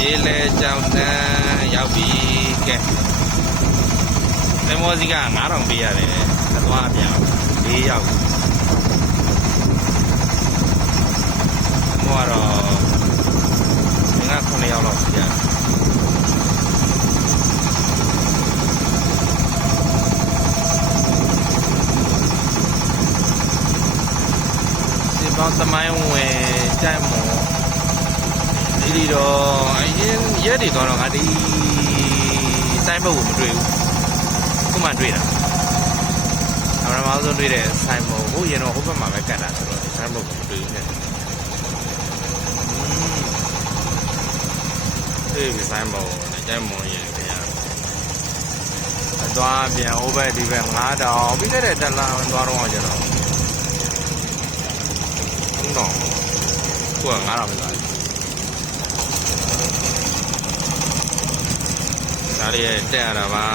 ရေလဲကြောင်တန်းရောက်ပြီကဲသင်္ဘောစီက9000ပေးရတယ်အသွားအပြန်၄ရောက်ဘောကတော့ငါ9ရောက်တော့ပြန်စီပေါင်းသမိုင်းဝင်ကြိုက်မော် ဒီဒီတော့အရင်ရက်တွေတော့ငါဒီစိုင်းဘုတ်ကိုမတွေ့ဘူးခုမှတွေ့တာအမှန်မှဆုံးတွေ့တဲ့စိုင်းဘုတ်ဟိုရင်တော့ဟိုဘက်မှာပဲကတ်တာဆိုတော့စိုင်းဘုတ်ကိုမတွေ့ဘူးနဲ့ဒီဒီစိုင်းဘုတ်နဲ့ကျဲမွန်ရင်ခင်ဗျာအသွားပြန်ဟိုဘက်ဒီဘက်9000ပြီးခဲ့တဲ့တက်လာသွားတော့ကျွန်တော်ဟုတ်တော့ကိုက9000ပဲသွားတယ် ဒါလေးတက်ရတာပါ